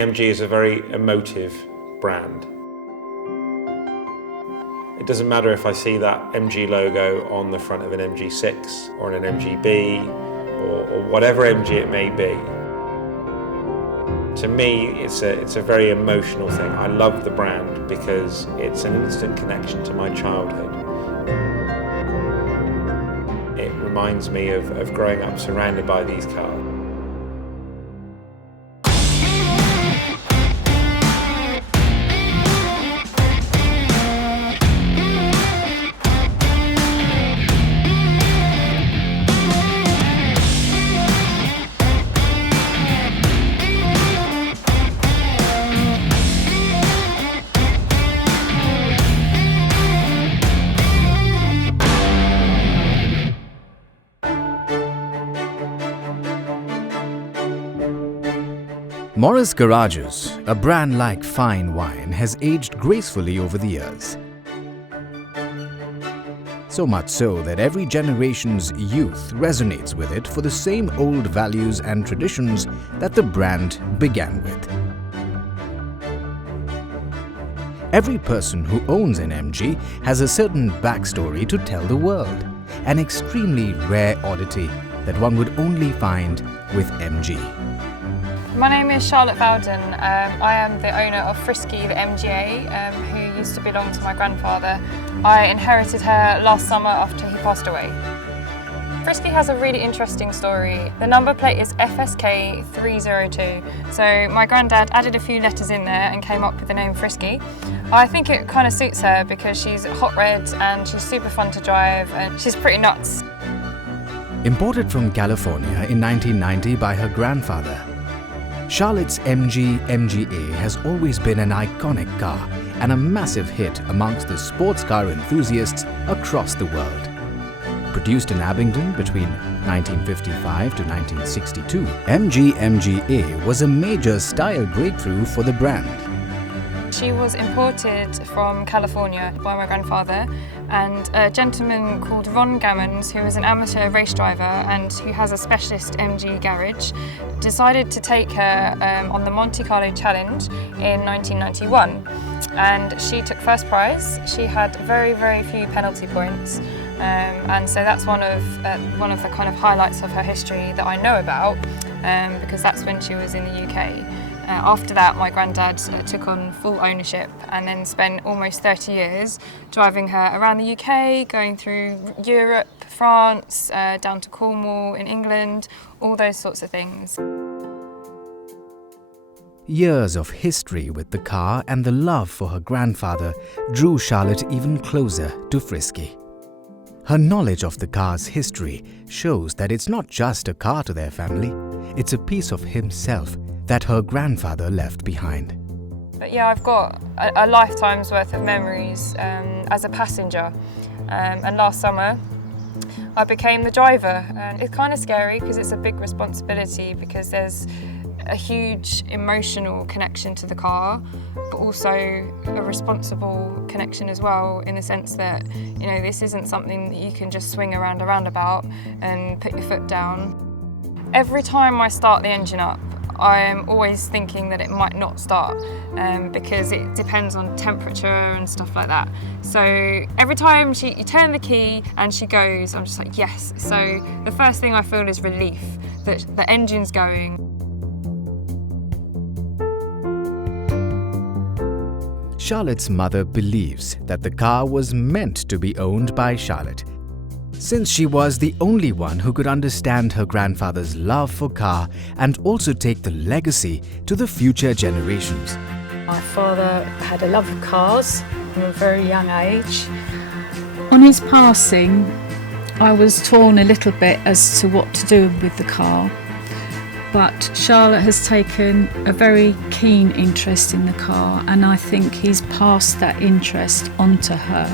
MG is a very emotive brand. It doesn't matter if I see that MG logo on the front of an MG6 or an MGB or whatever MG it may be. To me, it's a very emotional thing. I love the brand because it's an instant connection to my childhood. It reminds me of growing up surrounded by these cars. Morris Garages, a brand like fine wine, has aged gracefully over the years. So much so that every generation's youth resonates with it for the same old values and traditions that the brand began with. Every person who owns an MG has a certain backstory to tell the world, an extremely rare oddity that one would only find with MG. My name is Charlotte Bowden. I am the owner of Frisky, the MGA, who used to belong to my grandfather. I inherited her last summer after he passed away. Frisky has a really interesting story. The number plate is FSK 302. So my granddad added a few letters in there and came up with the name Frisky. I think it kind of suits her because she's hot red and she's super fun to drive and she's pretty nuts. Imported from California in 1990 by her grandfather, Charlotte's MG MGA has always been an iconic car and a massive hit amongst the sports car enthusiasts across the world. Produced in Abingdon between 1955 to 1962, MG MGA was a major style breakthrough for the brand. She was imported from California by my grandfather, and a gentleman called Ron Gammons, who is an amateur race driver and who has a specialist MG garage, decided to take her on the Monte Carlo Challenge in 1991. And she took first prize. She had very, very few penalty points. And so that's one of the kind of highlights of her history that I know about, because that's when she was in the UK. After that, my granddad took on full ownership and then spent almost 30 years driving her around the UK, going through Europe, France, down to Cornwall in England, all those sorts of things. Years of history with the car and the love for her grandfather drew Charlotte even closer to Frisky. Her knowledge of the car's history shows that it's not just a car to their family, it's a piece of himself that her grandfather left behind. But yeah, I've got a lifetime's worth of memories as a passenger. And last summer, I became the driver. And it's kind of scary because it's a big responsibility because there's a huge emotional connection to the car, but also a responsible connection as well, in the sense that, you know, this isn't something that you can just swing around a roundabout and put your foot down. Every time I start the engine up, I'm always thinking that it might not start because it depends on temperature and stuff like that. So every time you turn the key and she goes, I'm just like, yes. So the first thing I feel is relief that the engine's going. Charlotte's mother believes that the car was meant to be owned by Charlotte, since she was the only one who could understand her grandfather's love for car and also take the legacy to the future generations. My father had a love of cars from a very young age. On his passing, I was torn a little bit as to what to do with the car, but Charlotte has taken a very keen interest in the car, and I think he's passed that interest onto her,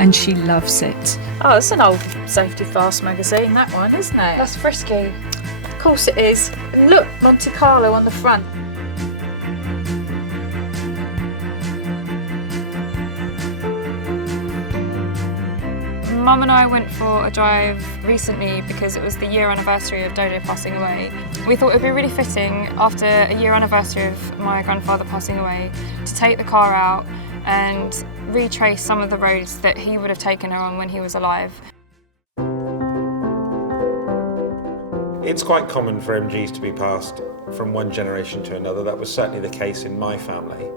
and she loves it. Oh, it's an old Safety Fast magazine, that one, isn't it? That's Frisky. Of course it is. And look, Monte Carlo on the front. Mum and I went for a drive recently because it was the year anniversary of Dodo passing away. We thought it would be really fitting after a year anniversary of my grandfather passing away to take the car out and retrace some of the roads that he would have taken her on when he was alive. It's quite common for MGs to be passed from one generation to another. That was certainly the case in my family.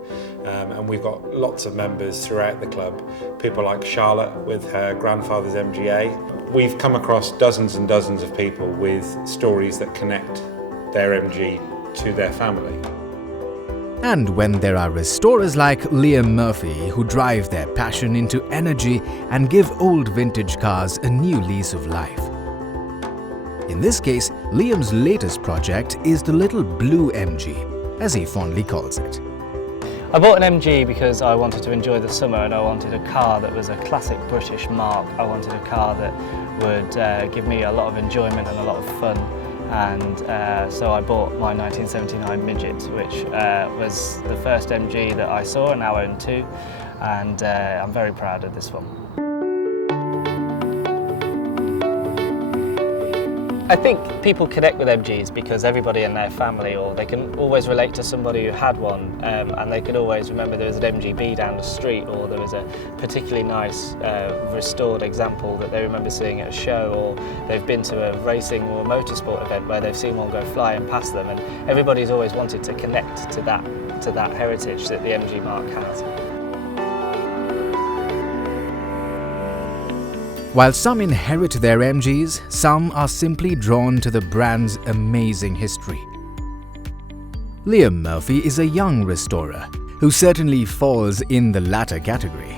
And we've got lots of members throughout the club. People like Charlotte with her grandfather's MGA. We've come across dozens and dozens of people with stories that connect their MG to their family. And when there are restorers like Liam Murphy who drive their passion into energy and give old vintage cars a new lease of life. In this case, Liam's latest project is the little blue MG, as he fondly calls it. I bought an MG because I wanted to enjoy the summer and I wanted a car that was a classic British mark. I wanted a car that would give me a lot of enjoyment and a lot of fun. And so I bought my 1979 Midget, which was the first MG that I saw and now own two. And I'm very proud of this one. I think people connect with MGs because everybody in their family, or they can always relate to somebody who had one, and they can always remember there was an MGB down the street, or there was a particularly nice restored example that they remember seeing at a show, or they've been to a racing or a motorsport event where they've seen one go flying past them, and everybody's always wanted to connect to that heritage that the MG mark has. While some inherit their MGs, some are simply drawn to the brand's amazing history. Liam Murphy is a young restorer who certainly falls in the latter category.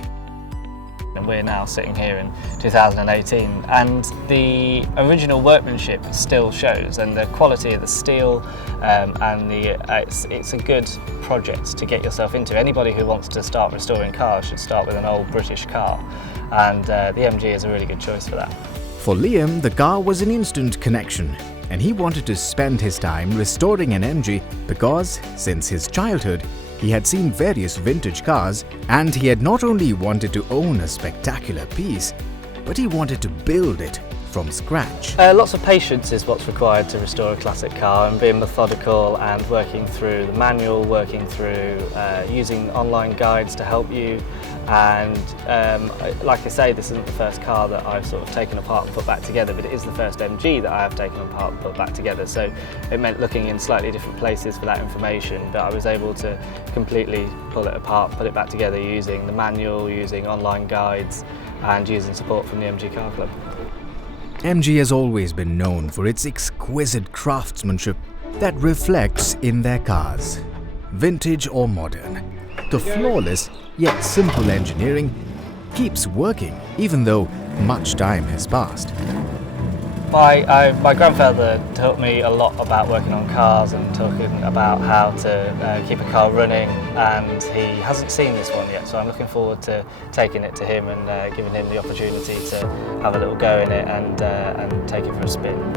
And we're now sitting here in 2018 and the original workmanship still shows, and the quality of the steel, and it's a good project to get yourself into. Anybody who wants to start restoring cars should start with an old British car, and the MG is a really good choice for that. For Liam, the car was an instant connection, and he wanted to spend his time restoring an MG because, since his childhood, he had seen various vintage cars, and he had not only wanted to own a spectacular piece, but he wanted to build it from scratch. Lots of patience is what's required to restore a classic car, and being methodical and working through the manual, working through using online guides to help you. And like I say, this isn't the first car that I've sort of taken apart and put back together, but it is the first MG that I have taken apart and put back together. So it meant looking in slightly different places for that information, but I was able to completely pull it apart, put it back together using the manual, using online guides, and using support from the MG Car Club. MG has always been known for its exquisite craftsmanship that reflects in their cars, vintage or modern. The flawless yet simple engineering keeps working even though much time has passed. My grandfather taught me a lot about working on cars and talking about how to keep a car running, and he hasn't seen this one yet, so I'm looking forward to taking it to him and giving him the opportunity to have a little go in it and take it for a spin.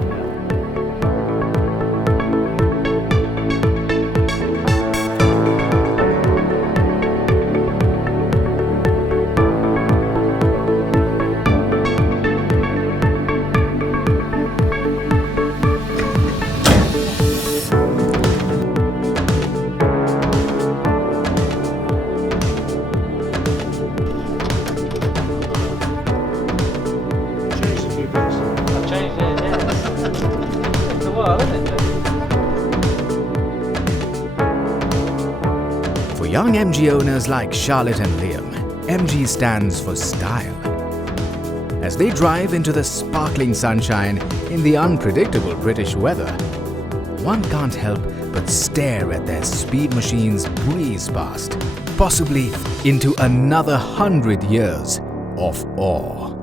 For young MG owners like Charlotte and Liam, MG stands for style. As they drive into the sparkling sunshine in the unpredictable British weather, one can't help but stare at their speed machines breeze past, possibly into another 100 years of awe.